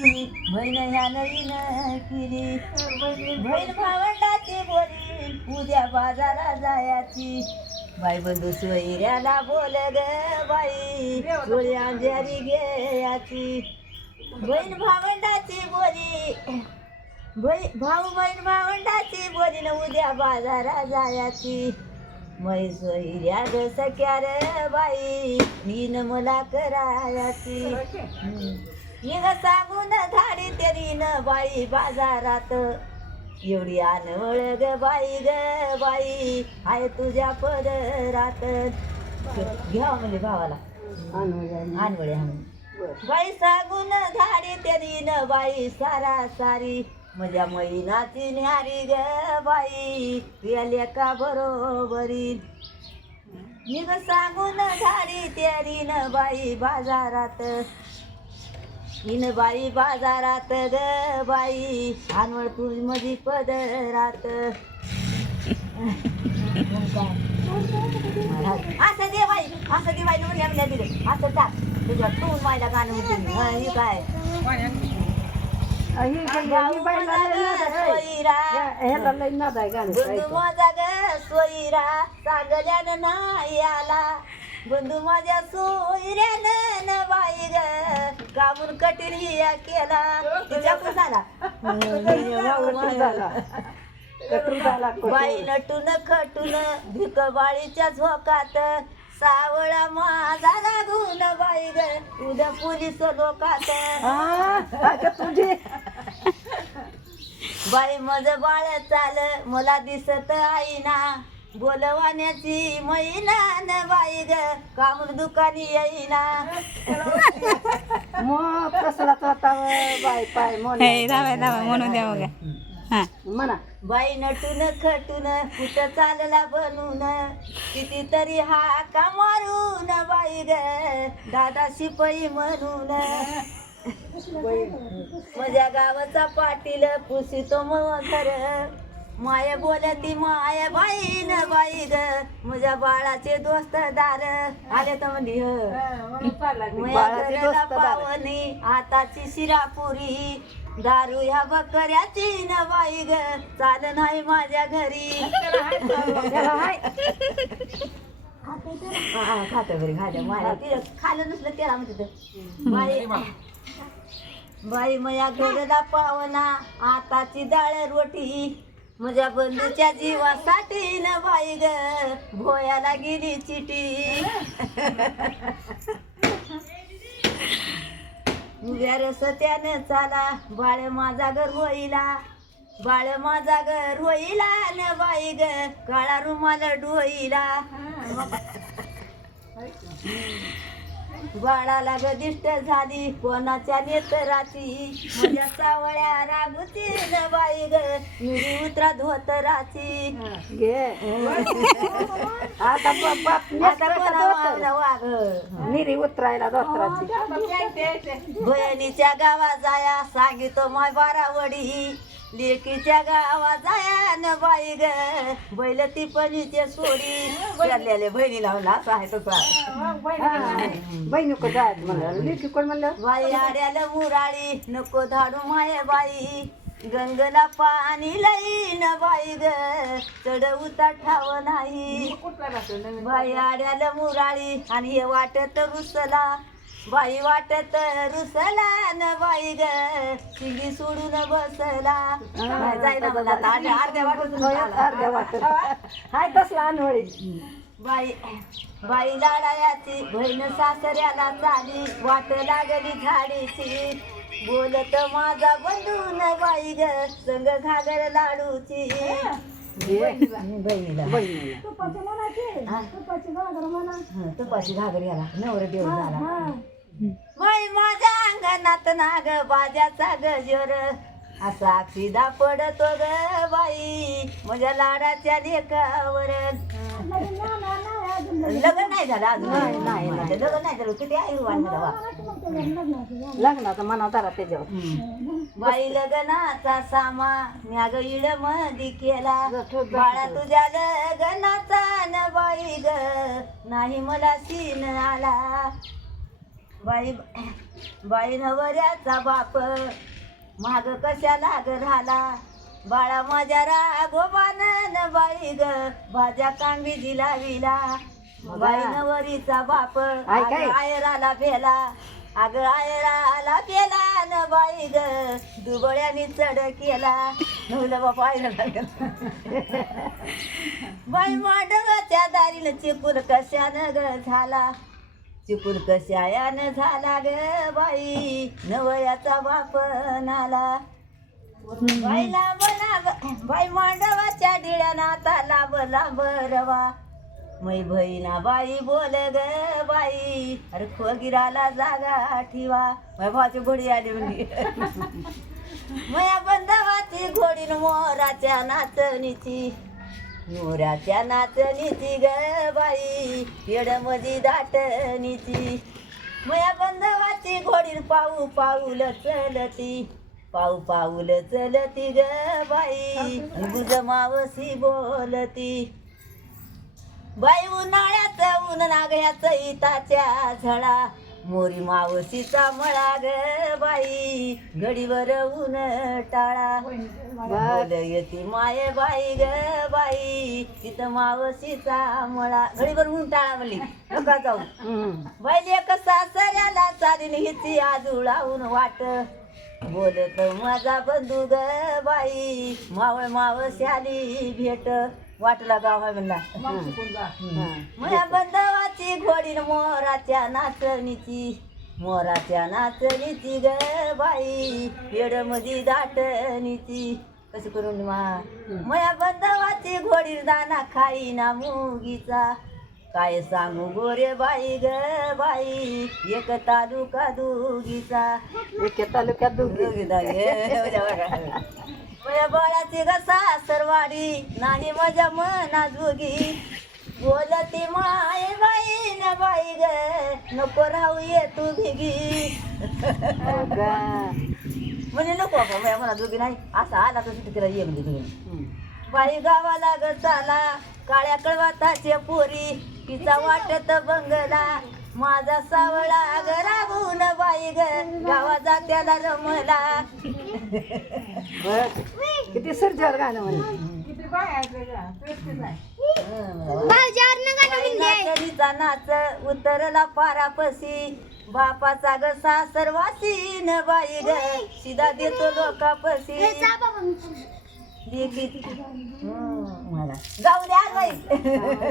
बहीण ह्या नवीन केली बहीण भावंडाची बोली उद्या बाजारा जायाची. बाई बंधू सोयऱ्याला बोल ग बाई चोळी अंजारी घ्यायची. बहीण भावंडाची बोली भाऊ बहीण भावंडाची बोली न उद्या बाजारा जायाची. मै सोयऱ्या ग सख्या रे बाई नीन मला करायाची. हिंग सांगून धाडी न बाई बाजारात. एवढी आनवळ ग बाई ग बाई आहे तुझ्या पदरात. घ्या म्हणजे भावाला आणवळे आणून बाई सांगून धाडी तेरीन बाई सारा सारी. म्हणजे माझ्या मैनाची न्यारी ग बाई तुया लेका बरोबरी. निघ सांगून धाडी न बाई बाजारात. इन बाई बाजारात ग बाई आणवळ तू मधी पदरात. असं दे बाई असं दे बाई म्हणून आपल्या दिले. असं टाक. तुझ्या तू माझ्या गाणं म्हणते हा, हे काय? बंधू माझा ग सोयरा. सांगल्यानं नाही आला. बंधू माझ्या सोयऱ्यानं न बाई ग. कठीण हिया केला. तिच्या कुसाला बाई नटून खटून भिक बाळीच्या झोकात सावळा माझा लागून बाई ग उद्या पोलीस लोकात. बाई मज बाळ चाल मला दिसत आईना. बोलवाण्याची मैना न बाई ग कामून दुकानी येईना. हे दावा दावा म्हणून द्या बघा. हा. म्हणा बाई नटून खटून कुठं चालला बनून कितीतरी हा का मारून बाई ग दादा शिपई म्हणून. माझ्या गावाचा पाटील पुसितो मगर माय बोलती माय बाई न बाई ग माझ्या बाळाचे दोस्त दार. आले तर ह. दार. पावनी आताची शिरापुरी. दारू ह्या बकऱ्याची न बाई ग चाल नाही माझ्या घरी. हा, खातं घरी खातं. माझ्या तिला खाल्लं नसलं त्याला. बाई बाई मया घरला पावना आताची डाळ रोटी. माझ्या बंधूच्या जीवासाठी न बाई ग भोयाला गेली चिटी उभ्या रस्त्यानं चाला बाळ माझा घर होईला. बाळ माझा घर होईला न बाई ग काळा रुमाल डोईला. बाळाला ग दिष्ट झाली कोणाच्या नेतराची? माझ्या सावळ्या रागुची न बाई ग मिरी उतरा धोतराची. घे. आता बाप आता कोणा वाघ निरी उतरायला दोस्तराची बहिणीच्या गावा जाया सांगितो माय बारावडी. लेकीच्या गावा जाया न बाई ग. बैल ती पणीचे सोडी. चाललेले बहिणीला म्हणलं असं आहे तसं बहिणी को जायचं म्हणलं लेकी कोण म्हणलं? बाई आड्याला मुराळी नको धाडू माय बाई. गंगला पाणी लई न बाई ग. चढ उतार ठाव नाही बाई आड्याला मुराळी आणि हे वाटत रुसला. बाई वाटत रुसला न बाई ग. शिंगी सोडून बसला. जायला मला आता. अर्ध्या अर्ध्या वाटत अर्ध्या वाटत हाय तसला अनवळी. बाई बाई लाडायाची बहीण सासऱ्याला चाली. वाट लागली झाडीची. बोलत माझा बंधू न बाई ग. संग घागर लाडूची. तुपाची घागर याला. नवर देव झाला. बाई माझ्या अंगणात नाग बाजाचा गजर. असा अक्षिदा पडतो ग बाई. माझ्या लाडाच्या लेकावर. लग्न नाही झालं अजून. नाही, नाही. लग्न नाही झालं. किती आई लग्नाचा मनाव तारा त्याच्यावर. बाई लग्नाचा सामा म्याग इड मधी केला. बाळा तुझ्या लग्नाचा न बाई ग. नाही मला सीन आला. बाई बाई नवऱ्याचा बाप. माग कशाला ग राहिला? बाळा माझ्या रागोबान न बाई ग. भाज्या कांबी दिला विला बाई नवरीचा बाप. आयराला बेला अगं आयराला बेला न बाई ग. दुबळ्यानी चढ केला. नवलं बाप आयला लागला. बाई मांडवाच्या दारीला चिपूर कशानं ग झाला? चिपूर कशायान झाला ग बाई? नवयाचा बाप नाला. बाई लांब लांब बाई मांडवाच्या डिळ्या आता लांब लांब रवा. मै बहिणा बाई बोल ग बाई अरे खोगिराला जागा ठेवा. माझ्या भावाची घोडी आली म्हणजे मया बंधवाची घोडी मोराच्या नाचणीची मोराच्या नाचणीची ग बाई येडमधी दाटणीची. मया बंधवाची घोडील पाऊ पाऊल चलती पाऊ पाऊल चलती ग बाई गुजमावशी बोलती. बाई उन्हाळ्याचं ऊन नागयाचं इताच्या झडा मोरी मावशीचा मळा ग बाई घडीवर ऊन टाळा. बोल येते माये बाई ग बाई तिथं मावशीचा मळा. घडीवर ऊन टाळा म्हणली. नका जाऊ. बाई एक सासऱ्याला चालीन हिची आजुळावून वाट. बोलत माझा बंधू ग बाई मावळ मावशी आली भेट. वाटला गाव म्हणला. हा. माझ्या बंधवाची घोडी न मोराच्या नाचणीची मोराच्या नाचणीची ग बाई. पेड मधी दाटणीची कशी करून मा? माझ्या बंधवाची घोडी दाना खाई ना मुगीचा. काय सांगू गोरे बाई ग बाई? एक तालुका दुगीचा. एके तालुक्यात दोघी माझ्या बाळाची घसा सरवाडी नाही माझ्या मना जोगी. बोलती माय ग नको राहू ये तू भिगी. का? म्हणजे नको बाबा माझ्या मना जोगी नाही. असा आला तर तिथे तिला ये म्हणजे तुम्ही. बाई गावाला ग चाला काळ्या कळवाताचे पोरी तिचा वाटत बंगला. माझा सावळा ग रागून बाई ग गावाचा त्याला रमला. किती सरजार गाणं म्हणे? नाच उतरला पारापसी बापाचा ग सासरवासी न बाई ग शिदा देतो लोकापसी मला. जाऊ द्या बाई